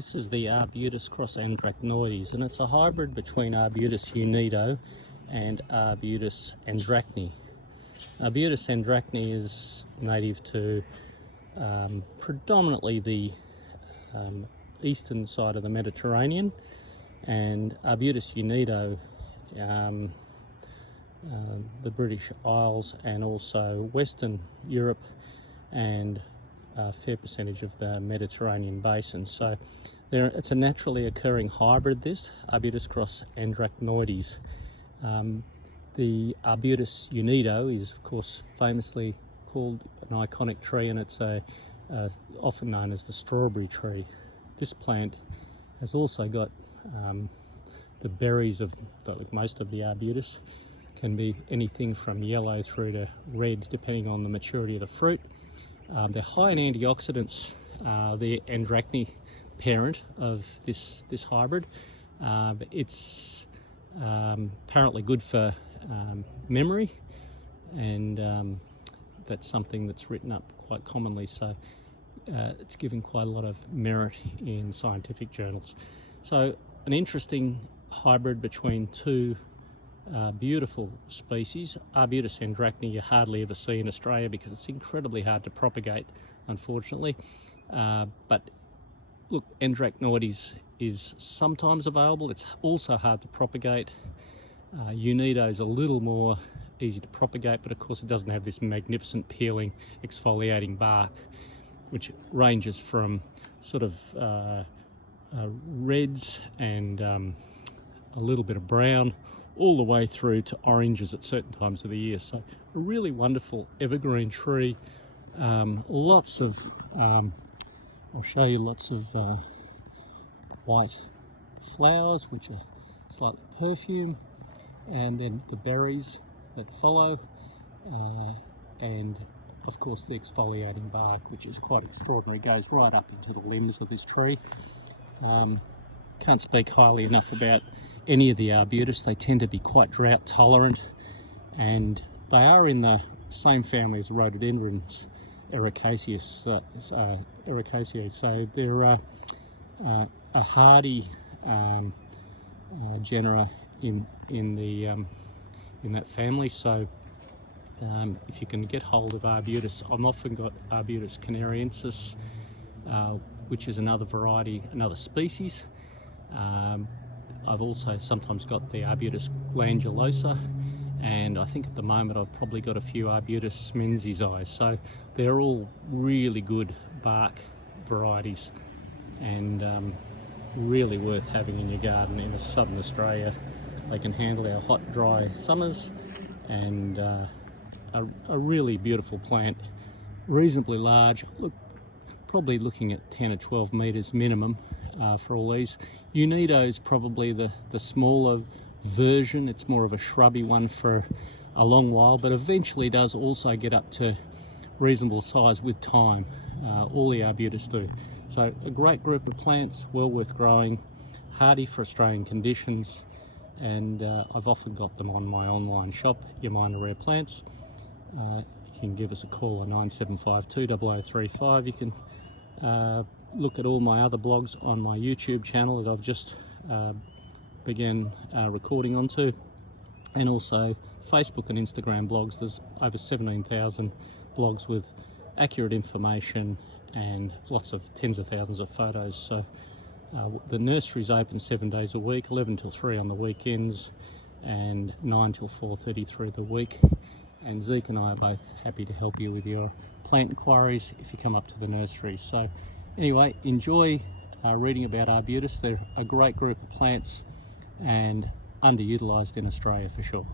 This is the Arbutus cross andrachnoides, and it's a hybrid between Arbutus unedo and Arbutus andrachne. Arbutus andrachne is native to predominantly the eastern side of the Mediterranean, and Arbutus unedo the British Isles and also Western Europe and a fair percentage of the Mediterranean basin. So it's a naturally occurring hybrid, this Arbutus cross andrachnoides. The Arbutus unedo is of course famously called an iconic tree, and it's often known as the strawberry tree. This plant has also got the berries of most of the Arbutus. Can be anything from yellow through to red depending on the maturity of the fruit. They're high in antioxidants, the andrachne parent of this hybrid. It's apparently good for memory, and that's something that's written up quite commonly, so it's given quite a lot of merit in scientific journals. So an interesting hybrid between two beautiful species. Arbutus andrachne you hardly ever see in Australia because it's incredibly hard to propagate, unfortunately. But look, andrachnoides is sometimes available. It's also hard to propagate. Unedo is a little more easy to propagate, but of course it doesn't have this magnificent peeling exfoliating bark, which ranges from sort of reds and a little bit of brown all the way through to oranges at certain times of the year. So a really wonderful evergreen tree. Lots of I'll show you lots of white flowers which are slightly perfume, and then the berries that follow, and of course the exfoliating bark, which is quite extraordinary. It goes right up into the limbs of this tree. Can't speak highly enough about any of the Arbutus. They tend to be quite drought tolerant, and they are in the same family as rhododendrons, Ericaceae. So they're a hardy genera in that family. So if you can get hold of Arbutus, I've often got Arbutus canariensis, which is another variety, another species. I've also sometimes got the Arbutus glandulosa, and I think at the moment I've probably got a few Arbutus menziesii. So they're all really good bark varieties, and really worth having in your garden in southern Australia. They can handle our hot, dry summers, and a really beautiful plant, reasonably large. Look, probably looking at 10 or 12 metres minimum for all these. Unedo is probably the smaller version. It's more of a shrubby one for a long while, but eventually does also get up to reasonable size with time. All the Arbutus do. So a great group of plants, well worth growing, hardy for Australian conditions, and I've often got them on my online shop, Yamina Rare Plants. You can give us a call on 9752 0035. You can look at all my other blogs on my YouTube channel that I've just began recording onto, and also Facebook and Instagram blogs. There's over 17,000 blogs with accurate information and lots of tens of thousands of photos. So the nursery's open 7 days a week, 11 till 3 on the weekends, and 9 till 4:30 through the week. And Zeke and I are both happy to help you with your plant inquiries if you come up to the nursery. So anyway, enjoy reading about Arbutus. They're a great group of plants and underutilised in Australia for sure.